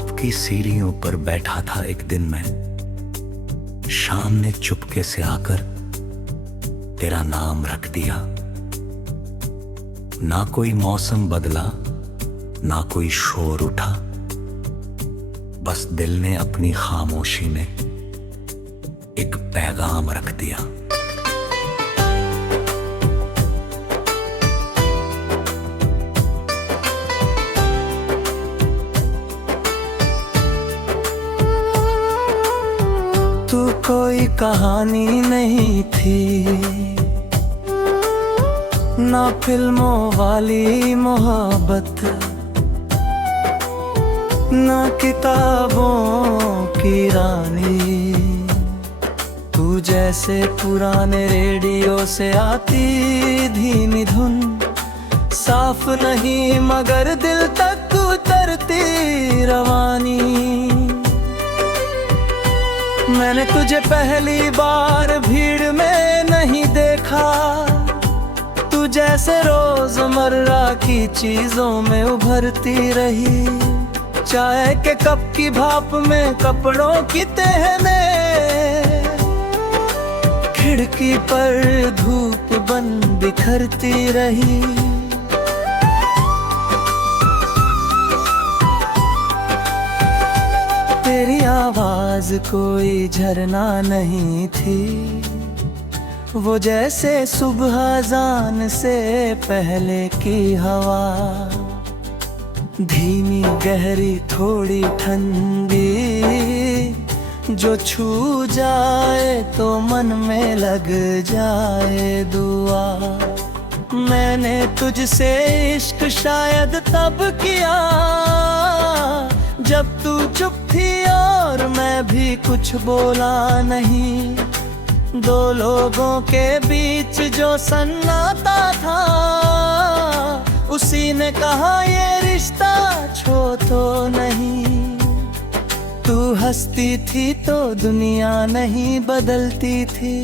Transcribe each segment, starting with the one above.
रूप की सीढ़ियों पर बैठा था एक दिन मैं। शाम ने चुपके से आकर तेरा नाम रख दिया। ना कोई मौसम बदला, ना कोई शोर उठा, बस दिल ने अपनी खामोशी में एक पैगाम रख दिया। तू कोई कहानी नहीं थी, ना फिल्मों वाली मोहब्बत, ना किताबों की रानी। तू जैसे पुराने रेडियो से आती धीमी धुन, साफ नहीं मगर दिल तक उतरती रवानी। मैंने तुझे पहली बार भीड़ में नहीं देखा, तू जैसे रोजमर्रा की चीजों में उभरती रही। चाय के कप की भाप में कपड़ों की तहने, खिड़की पर धूप बन बिखरती रही। तेरी आवाज कोई झरना नहीं थी, वो जैसे सुबह अज़ान से पहले की हवा। धीमी गहरी थोड़ी ठंडी, जो छू जाए तो मन में लग जाए दुआ। मैंने तुझसे इश्क शायद तब किया जब तू चुप थी और मैं भी कुछ बोला नहीं। दो लोगों के बीच जो सन्नाटा था, उसी ने कहा ये रिश्ता छो तो नहीं। तू हंसती थी तो दुनिया नहीं बदलती थी,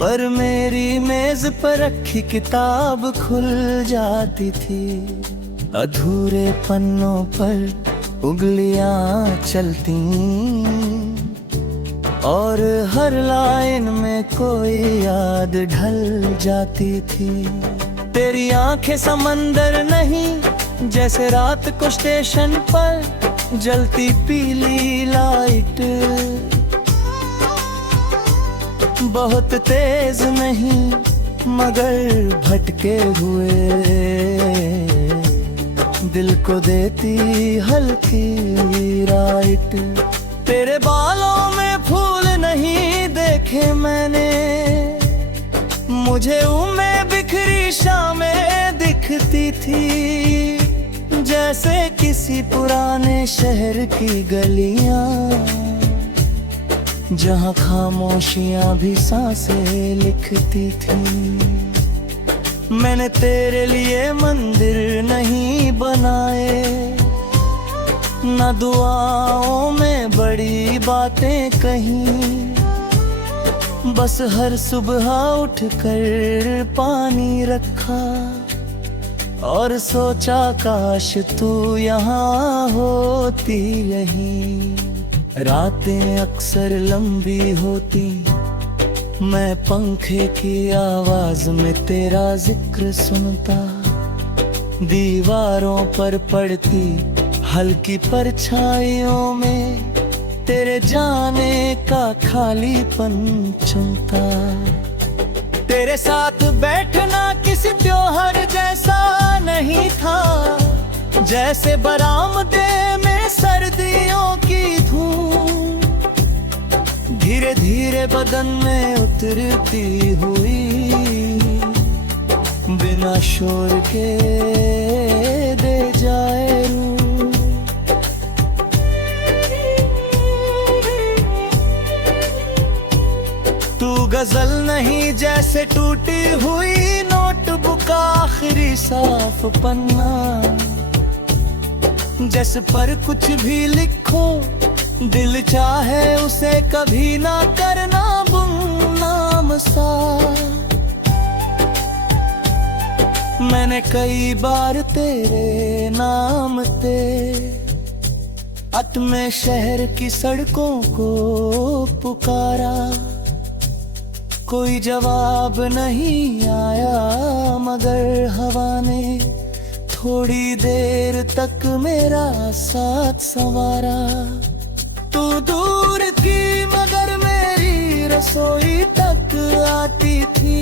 पर मेरी मेज पर रखी किताब खुल जाती थी। अधूरे पन्नों पर उंगलियां चलती और हर लाइन में कोई याद ढल जाती थी। तेरी आंखें समंदर नहीं, जैसे रात को स्टेशन पर जलती पीली लाइट। बहुत तेज नहीं मगर भटके हुए दिल को देती हल्की राइट। तेरे बालों में फूल नहीं देखे मैंने, मुझे उनमें बिखरी शामें दिखती थी। जैसे किसी पुराने शहर की गलियां, जहां खामोशियां भी सांसें लिखती थी। मैंने तेरे लिए मंदिर नहीं बनाए, ना दुआओं में बड़ी बातें कहीं। बस हर सुबह उठकर पानी रखा और सोचा काश तू यहाँ होती यहीं। रातें अक्सर लंबी होती, मैं पंखे की आवाज में तेरा जिक्र सुनता। दीवारों पर पड़ती हल्की परछाइयों में तेरे जाने का खालीपन चुनता। तेरे साथ बैठना किसी त्योहार जैसा नहीं था, जैसे बरामदे में सर्दियों की धूम धीरे धीरे बदन में उतरती हुई, बिना शोर के दे जाए रूह। तू गजल नहीं जैसे टूटी हुई नोटबुक, आखिरी साफ पन्ना, जिस पर कुछ भी लिखो दिल चाहे उसे कभी ना करना गुमनाम सा। मैंने कई बार तेरे नाम पे रात में शहर की सड़कों को पुकारा, कोई जवाब नहीं आया, मगर हवा ने थोड़ी देर तक मेरा साथ संवारा। तू दूर की मगर मेरी रसोई तक आती थी,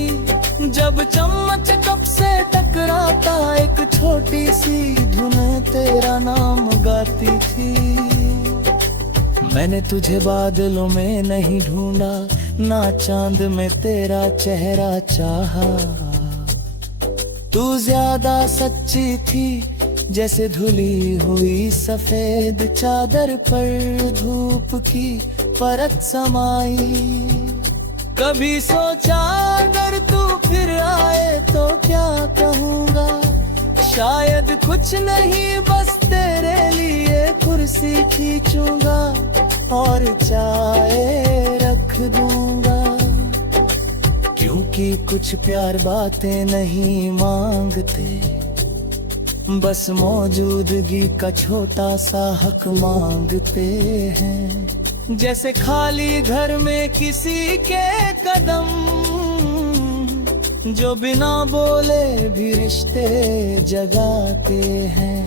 जब चम्मच कप से टकराता एक छोटी सी धुन तेरा नाम गाती थी। मैंने तुझे बादलों में नहीं ढूंढा, ना चांद में तेरा चेहरा चाहा। तू ज्यादा सच्ची थी जैसे धुली हुई सफेद चादर पर धूप की परत समाई। कभी सोचा अगर तू फिर आए तो क्या कहूँगा, शायद कुछ नहीं बस तेरे लिए कुर्सी खींचूंगा और चाय रख दूंगा। क्योंकि कुछ प्यार बातें नहीं मांगते, बस मौजूदगी का छोटा सा हक मांगते हैं। जैसे खाली घर में किसी के कदम, जो बिना बोले भी रिश्ते जगाते हैं।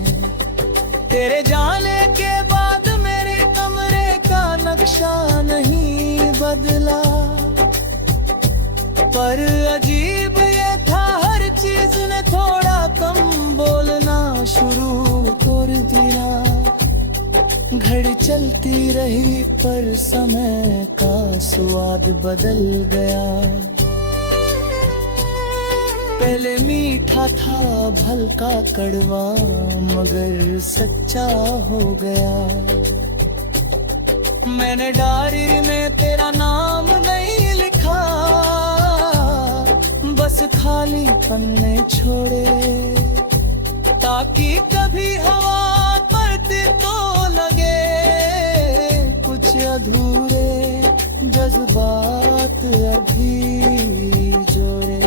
तेरे जाने के बाद मेरे कमरे का नक्शा नहीं बदला, पर अजीब ये था हर चीज ने थोड़ा कम बोलना शुरू कर दिया। घड़ी चलती रही पर समय का स्वाद बदल गया। पहले मीठा था भलका कड़वा, मगर सच्चा हो गया। मैंने डायरी में तेरा नाम नहीं लिखा, बस खाली पन्ने छोड़े, ताकि कभी हवा पड़ती तो लगे कुछ अधूरे जज्बात अभी जोड़े।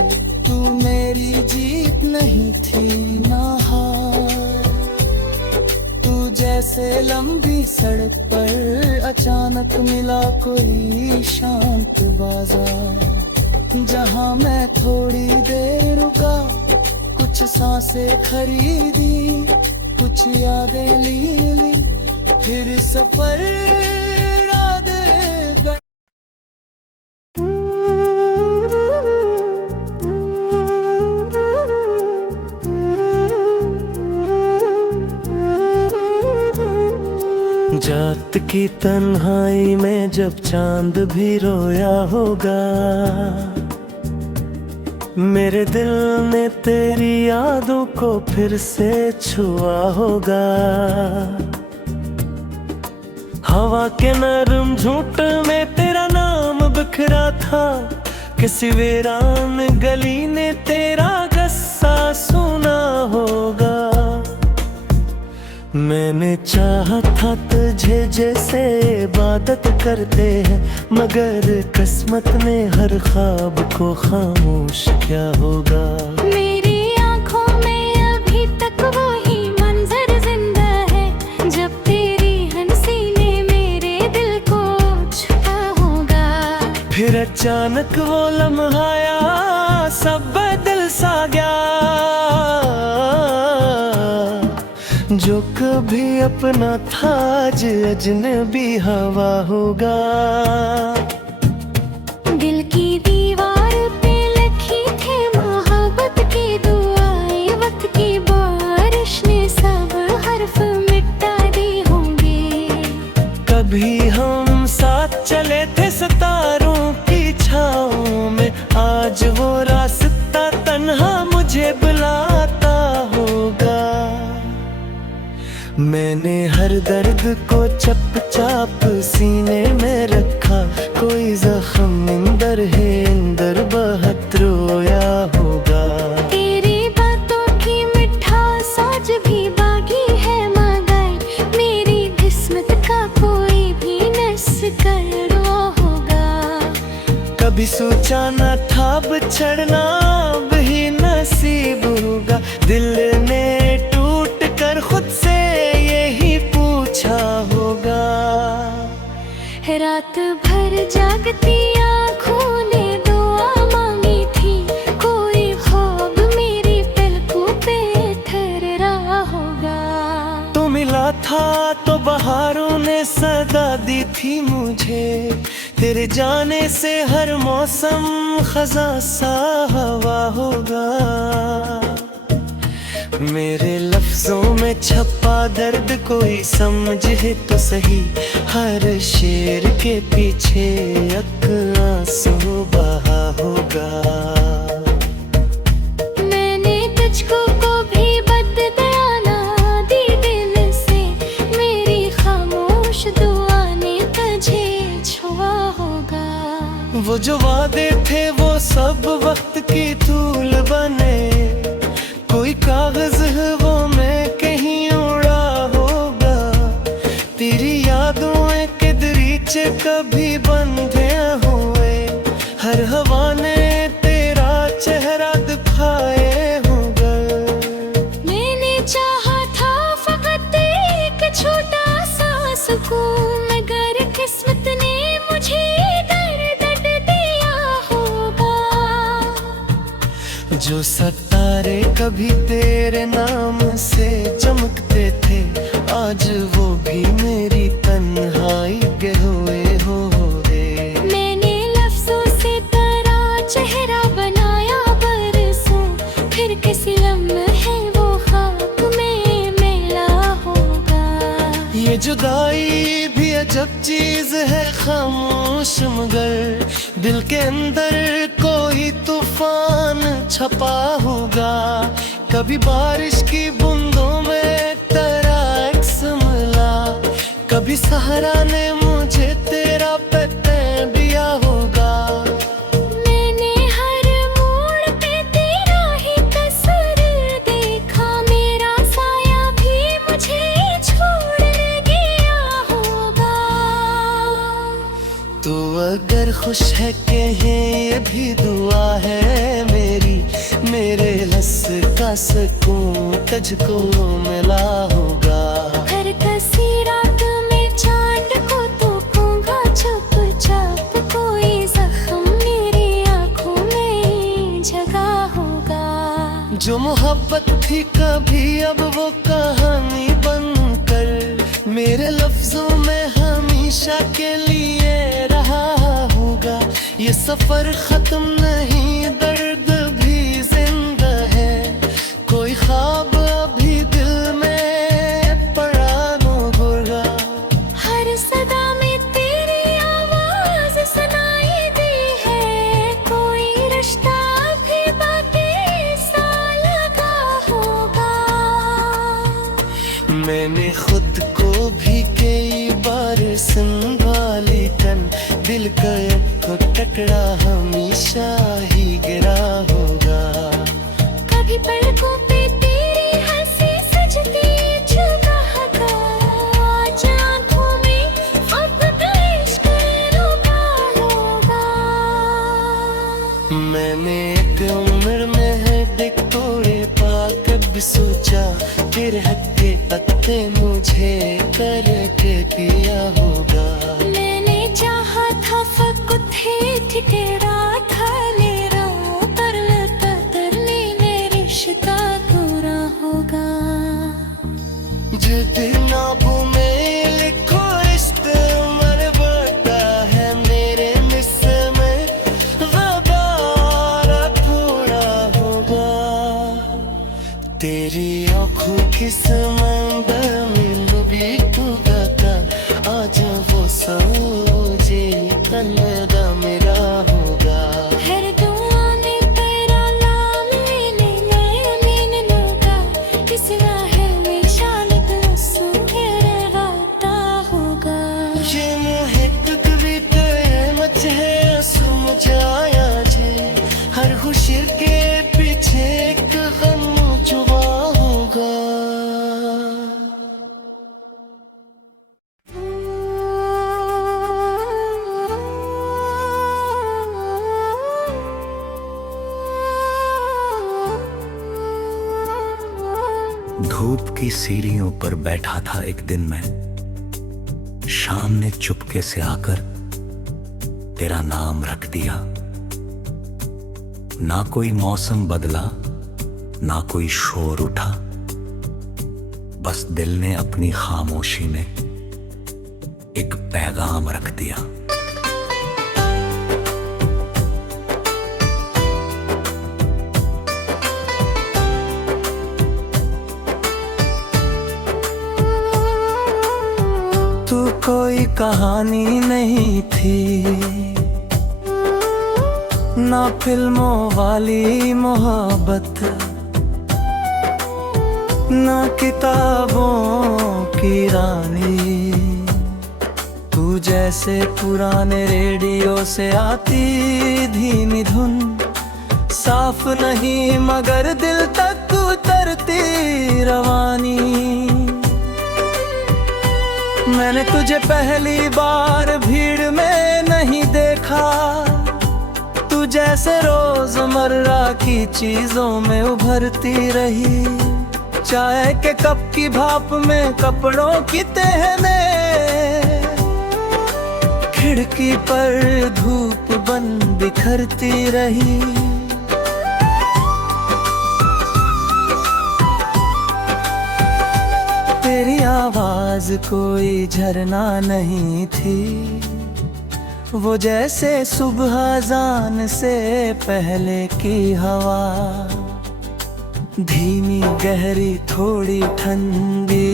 तू मेरी जीत नहीं थी ना हार, तू जैसे लंबी सड़क पर अचानक मिला कोई शांत बाजार, जहाँ मैं थोड़ी देर रुका, कुछ सांसें खरीदी, कुछ यादें ली, फिर सफर आगे बढ़ा। जात की तन्हाई में जब चांद भी रोया होगा, मेरे दिल ने तेरी यादों को फिर से छुआ होगा। हवा के नरम झूठ में तेरा नाम बिखरा था, किसी वीरान गली ने तेरा गस्सा सुना होगा। मैंने चाहा था तुझे जैसे इबादत करते हैं, मगर किस्मत ने हर ख्वाब को खामोश क्या होगा। मेरी आँखों में अभी तक वही मंजर जिंदा है, जब तेरी हंसी ने मेरे दिल को छुपा होगा। फिर अचानक वो लम्हा आया, सब बदल सा गया, जो कभी अपना था आज अजनबी हवा होगा। दिल की दीवार पे लिखी थी मोहब्बत की दुआएं, वक्त की बारिश ने सब हर्फ मिटा दी होंगे। कभी हम साथ चले थे सितारों की छाँव में, आज वो रास्ता तन्हा मुझे बुलाता होगा। मैंने हर दर्द को चुपचाप सीने में रखा, कोई जख्म इंदर है इंदर बहुत रोया होगा। तेरी बातों की मिठास आज भी बाकी है, मगर मेरी किस्मत का कोई भी नस कर वो होगा। कभी सोचा न था बिछड़ना अब ही नसीब होगा, दिल ने टूट कर खुद से यही पूछा होगा। रात भर जागती आँखों ने दुआ मांगी थी, कोई ख्वाब मेरी पलकों पे ठहर रहा होगा। तो मिला था तो बहारों ने सदा दी थी मुझे, तेरे जाने से हर मौसम खज़ा सा हवा होगा। मेरे लफ्जों में छपा दर्द कोई समझे तो सही, हर शेर के पीछे एक आंसू बहा होगा। मैंने तुझको भी बददयाना दी दिल से, मेरी खामोश दुआ ने तुझे छुआ होगा। वो जो वादे थे वो सब वक्त की धूल बने, कोई कागज है वो मैं कहीं उड़ा होगा। तेरी यादों के दरीचे कभी बंधे हुए, हर हवा ने तेरा चेहरा दिखाए होगा। मैंने चाहा था फकत एक छोटा सा सुकून, मगर किस्मत ने मुझे दर्द दिया होगा। जो सितारे कभी तेरे नाम से चमकते थे, आज वो भी मेरी तन्हाई के हुए हो रे। मैंने लफ्जों से तेरा चेहरा बनाया बरसों, फिर किसी लम्हे वो खाक में मिला होगा। ये जुदाई भी अजब चीज है खामोश, मगर दिल के अंदर कोई तूफान छपा होगा। कभी बारिश की बूंदों में तेरा अक्स मिला, कभी सहारा ने मुझे तेरा पता दिया होगा। मैंने हर मोड़ पे तेरा ही तस्वीर देखा, मेरा साया भी मुझे छोड़ गया होगा। तो अगर खुश है कहे ये भी दुआ है मेरी, मेरे लस का सुकून तुझको मिला होगा। हर कसी रात में चांद को तोपूंगा चुपचाप, कोई जख्म मेरी आंखों में जगा होगा। जो मोहब्बत थी कभी अब वो कहानी बनकर मेरे लफ्जों में हमेशा के लिए रहा होगा। ये सफर खत्म नहीं, दर्द भी जिंदा है, कोई ख्वाब अभी दिल में पड़ा होगा। हर सदा में तेरी आवाज सुनाई दी है, कोई रिश्ता भी बाकी सा लगा होगा। मैंने खुद को भी कई बार संभाली तन, दिल का एक टुकड़ा हमेशा ही गिरा होगा। कभी पलकों पे तेरी हंसी सजती चुभा का, आज आँखों में अब इश्क रुका होगा। मैंने एक उम्र में है दिख तोड़े पाकर भी सोचा, तेरे हक के पत्ते मुझे करके दिया होगा। मैंने चाहा था फकुत ही तेरा था मेरा, तरलता तरले रिश्ता पूरा होगा। जिद ना में लिखो इश्क उम्र बड़ा है, मेरे मिस में वबारा थोड़ा होगा। तेरी आँखों की समंदर में डूबी होगा था, आज वो सोचे कन्नड़ा मेरा होगा। हर दुआ में तेरा नाम लेने नैन होगा, इस राह में शायद आंसू गिरता होगा। ये महक भी तो मच है समझाया जे, हर खुशी के पीछे एक गम जुबा होगा। धूप की सीढ़ियों पर बैठा था एक दिन मैं, शाम ने चुपके से आकर तेरा नाम रख दिया। ना कोई मौसम बदला, ना कोई शोर उठा, बस दिल ने अपनी खामोशी में एक पैगाम रख दिया। तू कोई कहानी नहीं थी, ना फिल्मों वाली मोहब्बत, ना किताबों की रानी। तू जैसे पुराने रेडियो से आती धीमी धुन, साफ नहीं मगर दिल तक उतरती रवानी। मैंने तुझे पहली बार भीड़ में नहीं देखा, तू जैसे रोजमर्रा की चीजों में उभरती रही। चाय के कप की भाप में कपड़ों की तह में, खिड़की पर धूप बन बिखरती रही। तेरी आवाज कोई झरना नहीं थी, वो जैसे सुबह अज़ान से पहले की हवा। धीमी गहरी थोड़ी ठंडी,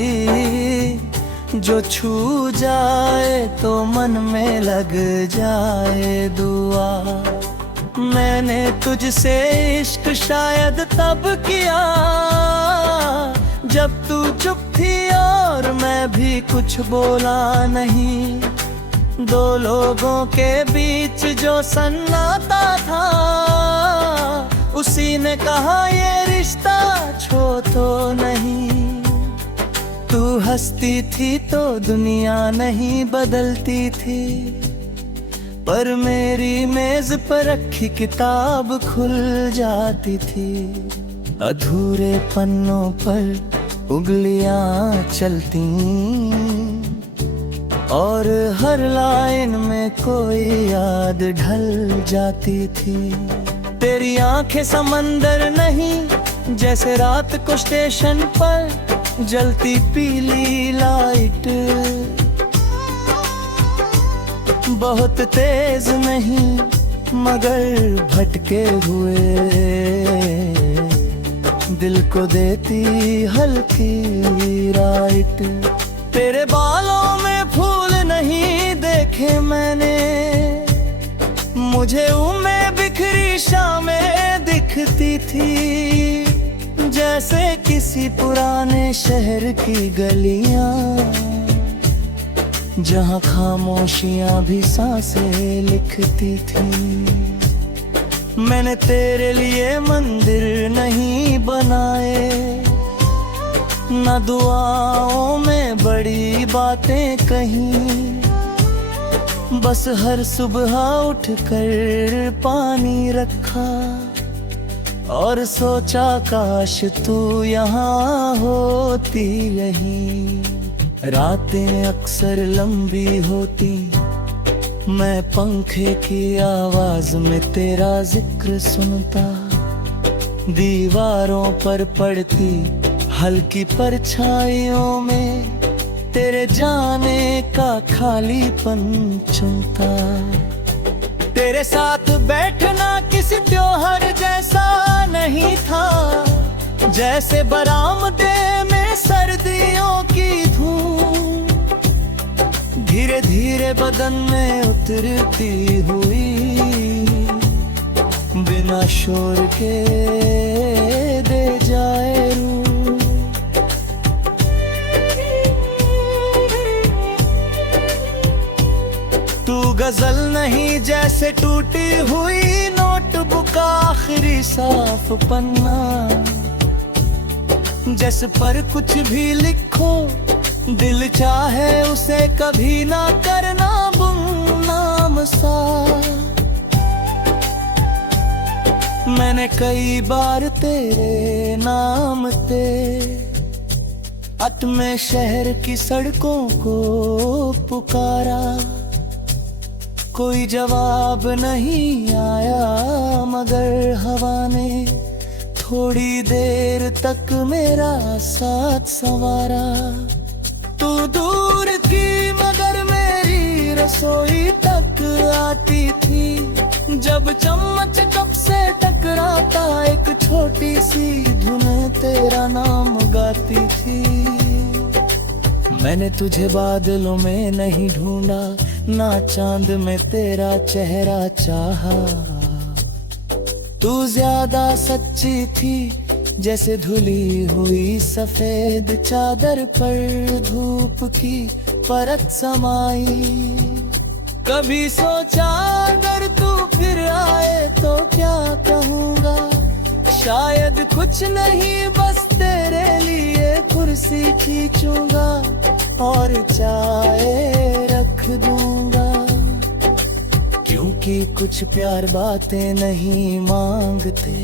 जो छू जाए तो मन में लग जाए दुआ। मैंने तुझसे इश्क शायद तब किया जब तू चुप थी और मैं भी कुछ बोला नहीं। दो लोगों के बीच जो सन्नाटा था, उसी ने कहा ये रिश्ता छो तो नहीं। तू हंसती थी तो दुनिया नहीं बदलती थी, पर मेरी मेज पर रखी किताब खुल जाती थी। अधूरे पन्नों पर उंगलियां चलती और हर लाइन में कोई याद ढल जाती थी। तेरी आंखें समंदर नहीं, जैसे रात को स्टेशन पर जलती पीली लाइट। बहुत तेज नहीं मगर भटके हुए दिल को देती हल्की राइट। तेरे बालों में फूल नहीं देखे मैंने, मुझे उम्में बिखरी शामें दिखती थी। जैसे किसी पुराने शहर की गलियां, जहां खामोशियां भी सांसें लिखती थी। मैंने तेरे लिए मंदिर नहीं बनाए, ना दुआओं में बड़ी बातें कहीं। बस हर सुबह उठकर पानी रखा और सोचा काश तू यहाँ होती रही। रातें अक्सर लंबी होती, मैं पंखे की आवाज में तेरा जिक्र सुनता। दीवारों पर पड़ती हल्की परछाइयों में तेरे जाने का खालीपन चुनता। तेरे साथ बैठना किसी त्योहार जैसा नहीं था, जैसे बरामदे में सर्दियों की धूम धीरे धीरे बदन में उतरती हुई। बिना शोर के दे जाए रूह। तू गजल नहीं जैसे टूटी हुई नोटबुक, आखिरी साफ पन्ना जिस पर कुछ भी लिखो दिल चाहे उसे कभी ना करना गुमनाम सा। मैंने कई बार तेरे नाम पे अत में शहर की सड़कों को पुकारा, कोई जवाब नहीं आया, मगर हवा ने थोड़ी देर तक मेरा साथ संवारा। तू दूर की मगर मेरी रसोई तक आती थी, जब चम्मच कप से टकराता एक छोटी सी धुन तेरा नाम गाती थी। मैंने तुझे बादलों में नहीं ढूंढा, ना चांद में तेरा चेहरा चाहा। तू ज्यादा सच्ची थी जैसे धुली हुई सफेद चादर पर धूप की परत समाई। कभी सोचा अगर तू फिर आए तो क्या कहूँगा, शायद कुछ नहीं बस तेरे लिए कुर्सी खींचूंगा और चाय रख दूंगा। क्योंकि कुछ प्यार बातें नहीं मांगते,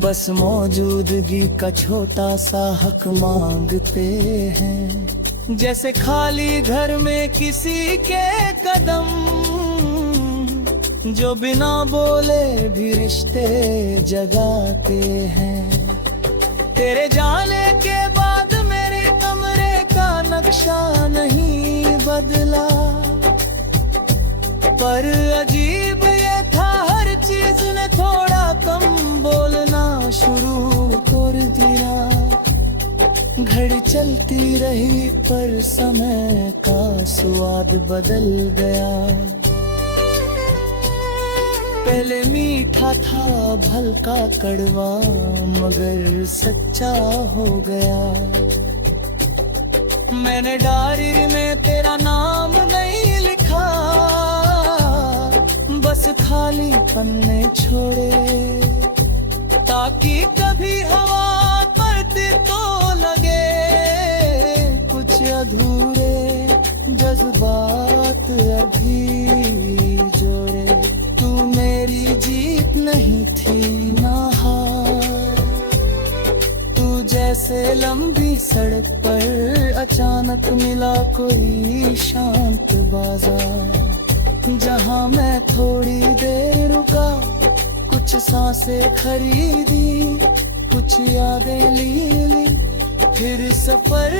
बस मौजूदगी का छोटा सा हक मांगते हैं। जैसे खाली घर में किसी के कदम, जो बिना बोले भी रिश्ते जगाते हैं। तेरे जाने के बाद मेरे कमरे का नक्शा नहीं बदला, पर अजीब ये था हर चीज ने थोड़ा कम बोलना शुरू कर दिया। घड़ी चलती रही पर समय का स्वाद बदल गया। पहले मीठा था भलका कड़वा, मगर सच्चा हो गया। मैंने डायरी में तेरा नाम नहीं लिखा, बस खाली पन्ने छोड़े, ताकि कभी हवा पड़ती तो लगे कुछ अधूरे जज्बात अभी जोड़े। तू मेरी जीत नहीं थी ना हार, तू जैसे लंबी सड़क पर अचानक मिला कोई शांत बाजार, जहाँ मैं थोड़ी देर रुका, कुछ सांसें खरीदी, कुछ यादें ली, फिर सफर